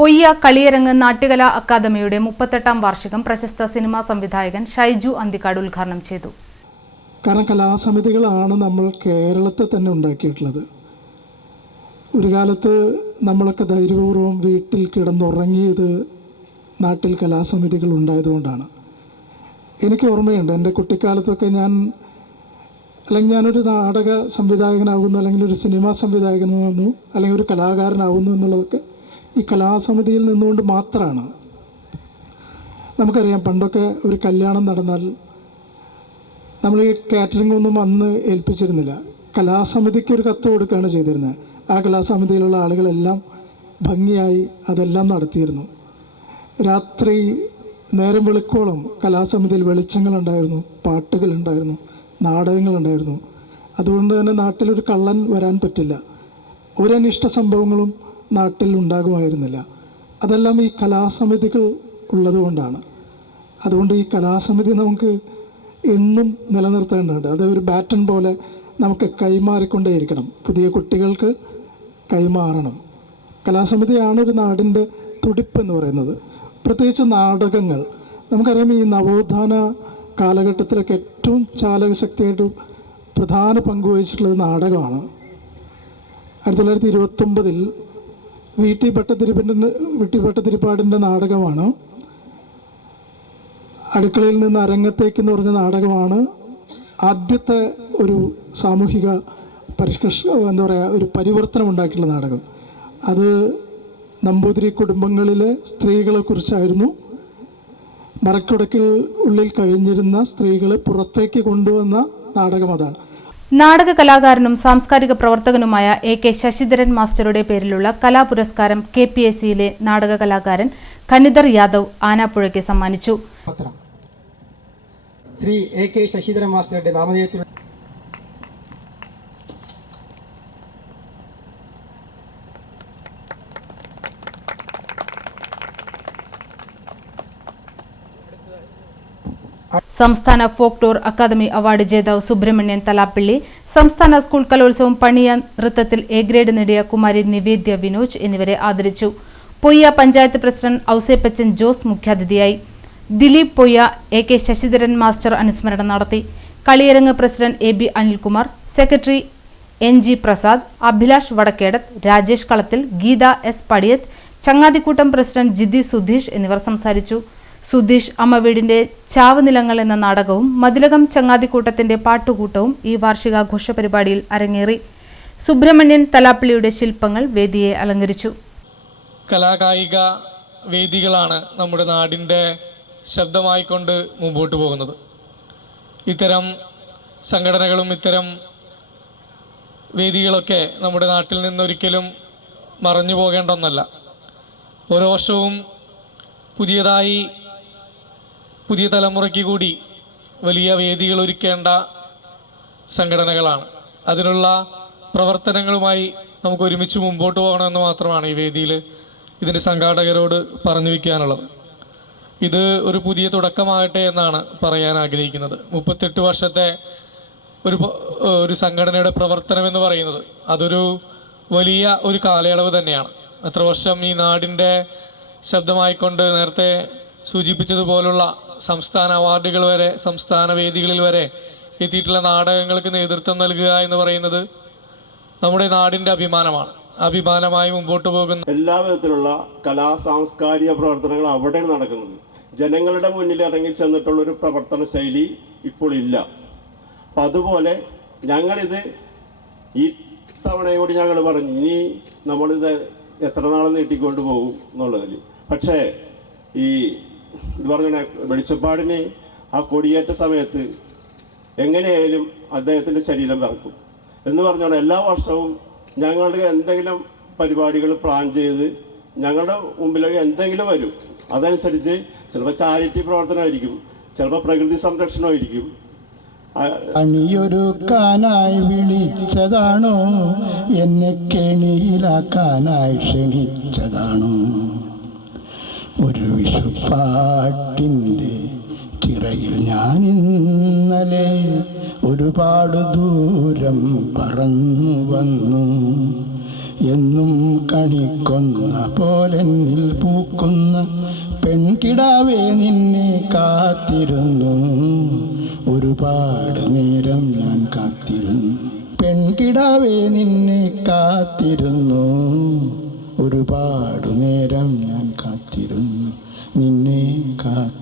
പൊയ്യ കളിയരങ്ങ് നാട്യകലാ അക്കാദമിയുടെ 38ാം വാർഷികം പ്രശസ്ത സിനിമാ സംവിധായകൻ ഷൈജു അന്തിക്കാട് ഉദ്ഘാടനം ചെയ്തു. കാരണം കലാസമിതികളാണ് നമ്മൾ കേരളത്തെ തന്നെ ഉണ്ടാക്കിയിട്ടുള്ളത്. ഒരു കാലത്ത് നമ്മളൊക്കെ ധൈര്യപൂർവ്വം വീട്ടിൽ കിടന്നുറങ്ങിയത് നാട്ടിൽ കലാസമിതികൾ ഉണ്ടായതുകൊണ്ടാണ്. എനിക്ക് ഓർമ്മയുണ്ട്, എൻ്റെ കുട്ടിക്കാലത്തൊക്കെ ഞാനൊരു നാടക സംവിധായകനാകുന്നു, അല്ലെങ്കിൽ ഒരു സിനിമാ സംവിധായകനാകുന്നു, അല്ലെങ്കിൽ ഒരു കലാകാരനാകുന്നു എന്നുള്ളതൊക്കെ ഈ കലാസമിതിയിൽ നിന്നുകൊണ്ട് മാത്രമാണ്. നമുക്കറിയാം, പണ്ടൊക്കെ ഒരു കല്യാണം നടന്നാൽ നമ്മൾ ഈ കാറ്ററിംഗ് ഒന്നും അന്ന് ഏൽപ്പിച്ചിരുന്നില്ല. കലാസമിതിക്ക് ഒരു കത്ത് കൊടുക്കുകയാണ് ചെയ്തിരുന്നത്. ആ കലാസമിതിയിലുള്ള ആളുകളെല്ലാം ഭംഗിയായി അതെല്ലാം നടത്തിയിരുന്നു. രാത്രി നേരം വെളുക്കോളം കലാസമിതിയിൽ വെളിച്ചങ്ങളുണ്ടായിരുന്നു, പാട്ടുകളുണ്ടായിരുന്നു, നാടകങ്ങളുണ്ടായിരുന്നു. അതുകൊണ്ട് തന്നെ നാട്ടിലൊരു കള്ളൻ വരാൻ പറ്റില്ല, ഒരനിഷ്ട സംഭവങ്ങളും നാട്ടിൽ ഉണ്ടാകുമായിരുന്നില്ല. അതെല്ലാം ഈ കലാസമിതികൾ ഉള്ളതുകൊണ്ടാണ്. അതുകൊണ്ട് ഈ കലാസമിതി നമുക്ക് എന്നും നിലനിർത്തേണ്ടതുണ്ട്. അത് ഒരു ബാറ്റൺ പോലെ നമുക്ക് കൈമാറിക്കൊണ്ടേയിരിക്കണം, പുതിയ കുട്ടികൾക്ക് കൈമാറണം. കലാസമിതിയാണ് ഒരു നാടിൻ്റെ തുടിപ്പെന്ന് പറയുന്നത്. പ്രത്യേകിച്ച് നാടകങ്ങൾ, നമുക്കറിയാം, ഈ നവോത്ഥാന കാലഘട്ടത്തിലൊക്കെ ഏറ്റവും ചാലകശക്തിയായിട്ട് പ്രധാന പങ്കുവഹിച്ചിട്ടുള്ളത് നാടകമാണ്. 1929 വി ടി ഭട്ടതിരിപ്പാടിൻ്റെ നാടകമാണ് അടുക്കളയിൽ നിന്ന് അരങ്ങത്തേക്ക് എന്ന് പറഞ്ഞ നാടകമാണ് ആദ്യത്തെ ഒരു സാമൂഹിക ഒരു പരിവർത്തനം ഉണ്ടാക്കിയിട്ടുള്ള നാടകം. അത് നമ്പൂതിരി കുടുംബങ്ങളിലെ സ്ത്രീകളെക്കുറിച്ചായിരുന്നു. മറക്കുടക്കിൽ ഉള്ളിൽ കഴിഞ്ഞിരുന്ന സ്ത്രീകളെ പുറത്തേക്ക് കൊണ്ടുവന്ന നാടകം അതാണ്. നാടക കലാകാരനും സാംസ്കാരിക പ്രവർത്തകനുമായ AK ശശിധരൻ മാസ്റ്ററുടെ പേരിലുള്ള കലാപുരസ്കാരം KPSCയിലെ നാടക കലാകാരൻ ഖനിദർ യാദവ് ആനാപ്പുഴയ്ക്ക് സമ്മാനിച്ചു. ശ്രീ AK ശശിധരൻ മാസ്റ്ററുടെ നാമധേയത്തിൽ സംസ്ഥാന ഫോക്ക് ടൂർ അക്കാദമി അവാർഡ് ജേതാവ് സുബ്രഹ്മണ്യൻ തലാപ്പിള്ളി, സംസ്ഥാന സ്കൂൾ കലോത്സവം പണിയ നൃത്തത്തിൽ A ഗ്രേഡ് നേടിയ കുമാരി നിവേദ്യ വിനോജ് എന്നിവരെ ആദരിച്ചു. പൊയ്യ പഞ്ചായത്ത് പ്രസിഡന്റ് ഔസേപ്പച്ചൻ ജോസ് മുഖ്യാതിഥിയായി. ദിലീപ് പൊയ്യ AK ശശിധരൻ മാസ്റ്റർ അനുസ്മരണം നടത്തി. Kaliyarangu president AB Anilkumar, secretary NG Prasad, Abhilash Vadakkedath, Rajesh Kalathil, Geetha S Padiyath, Changathikkoottam president Jithi Sudheesh എന്നിവർ സംസാരിച്ചു. സുധീഷ് അമ്മവീടിന്റെ ചാവ് നിലങ്ങൾ എന്ന നാടകവും മതിലകം ചങ്ങാതിക്കൂട്ടത്തിന്റെ പാട്ടുകൂട്ടവും ഈ വാർഷികാഘോഷ പരിപാടിയിൽ അരങ്ങേറി. സുബ്രഹ്മണ്യൻ തലാപ്പിള്ളിയുടെ ശില്പങ്ങൾ വേദിയെ അലങ്കരിച്ചു. കലാകായിക വേദികളാണ് നമ്മുടെ നാടിൻ്റെ ശബ്ദമായിക്കൊണ്ട് മുമ്പോട്ട് പോകുന്നത്. ഇത്തരം സംഘടനകളും ഇത്തരം വേദികളൊക്കെ നമ്മുടെ നാട്ടിൽ നിന്നൊരിക്കലും മറഞ്ഞു പോകേണ്ട ഒന്നല്ല. ഓരോ വർഷവും പുതിയ തലമുറയ്ക്ക് കൂടി വലിയ വേദികൾ ഒരുക്കേണ്ട സംഘടനകളാണ്. അതിനുള്ള പ്രവർത്തനങ്ങളുമായി നമുക്ക് ഒരുമിച്ച് മുമ്പോട്ട് പോകണമെന്ന് മാത്രമാണ് ഈ വേദിയിൽ ഇതിൻ്റെ സംഘാടകരോട് പറഞ്ഞു വയ്ക്കാനുള്ളത്. ഇത് ഒരു പുതിയ തുടക്കമാകട്ടെ എന്നാണ് പറയാൻ ആഗ്രഹിക്കുന്നത്. 38 വർഷത്തെ ഒരു സംഘടനയുടെ പ്രവർത്തനം എന്ന് പറയുന്നത് അതൊരു വലിയ ഒരു കാലയളവ് തന്നെയാണ്. എത്ര വർഷം ഈ നാടിൻ്റെ ശബ്ദമായിക്കൊണ്ട് നേരത്തെ സൂചിപ്പിച്ചതുപോലുള്ള സംസ്ഥാന അവാർഡുകൾ വരെ, സംസ്ഥാന വേദികളിൽ വരെ എത്തിയിട്ടുള്ള നാടകങ്ങൾക്ക് നേതൃത്വം നൽകുക എന്ന് പറയുന്നത് നമ്മുടെ നാടിൻ്റെ അഭിമാനമാണ്. അഭിമാനമായി മുമ്പോട്ട് പോകുന്ന എല്ലാ വിധത്തിലുള്ള സാംസ്കാരിക പ്രവർത്തനങ്ങൾ അവിടെയാണ് നടക്കുന്നത്. ജനങ്ങളുടെ മുന്നിൽ ഇറങ്ങി ചെന്നിട്ടുള്ളൊരു പ്രവർത്തന ശൈലി ഇപ്പോൾ ഇല്ല. അപ്പം അതുപോലെ ഞങ്ങളിത് ഈ തവണയോട് ഞങ്ങൾ പറഞ്ഞു, ഇനി നമ്മളിത് എത്ര നാളെ നീട്ടിക്കൊണ്ട് പോകും എന്നുള്ളതിൽ. പക്ഷേ ഇത് പറഞ്ഞ വെളിച്ചപ്പാടിന് ആ കൊടിയേറ്റ സമയത്ത് എങ്ങനെയായാലും അദ്ദേഹത്തിൻ്റെ ശരീരം വിറക്കും എന്ന് പറഞ്ഞാൽ എല്ലാ വർഷവും ഞങ്ങളുടെ എന്തെങ്കിലും പരിപാടികൾ പ്ലാൻ ചെയ്ത് ഞങ്ങളുടെ മുമ്പിലേക്ക് എന്തെങ്കിലും വരും. അതനുസരിച്ച് ചിലപ്പോൾ ചാരിറ്റി പ്രവർത്തനമായിരിക്കും, ചിലപ്പോൾ പ്രകൃതി സംരക്ഷണമായിരിക്കും. അണിയൊരുക്കാനായി വിളിച്ചതാണോ, എന്നെ കെണിയിലാക്കാനായി ക്ഷണിച്ചതാണോ? ഒരു വിഷുപ്പാട്ടിൻ്റെ ചിറകിൽ ഞാൻ ഇന്നലെ ഒരുപാട് ദൂരം പറന്നു വന്നു. എന്നും കണിക്കൊന്ന പോലെന്നിൽ പൂക്കുന്ന പെൺകിടാവേ നിന്നെ കാത്തിരുന്നു, ഒരുപാട് നേരം ഞാൻ കാത്തിരുന്നു. പെൺകിടാവേ നിന്നെ കാത്തിരുന്നു, ഒരുപാട് നേരം ഞാൻ കാത്തിരുന്നു, നിന്നെ കാത്തിരുന്നു.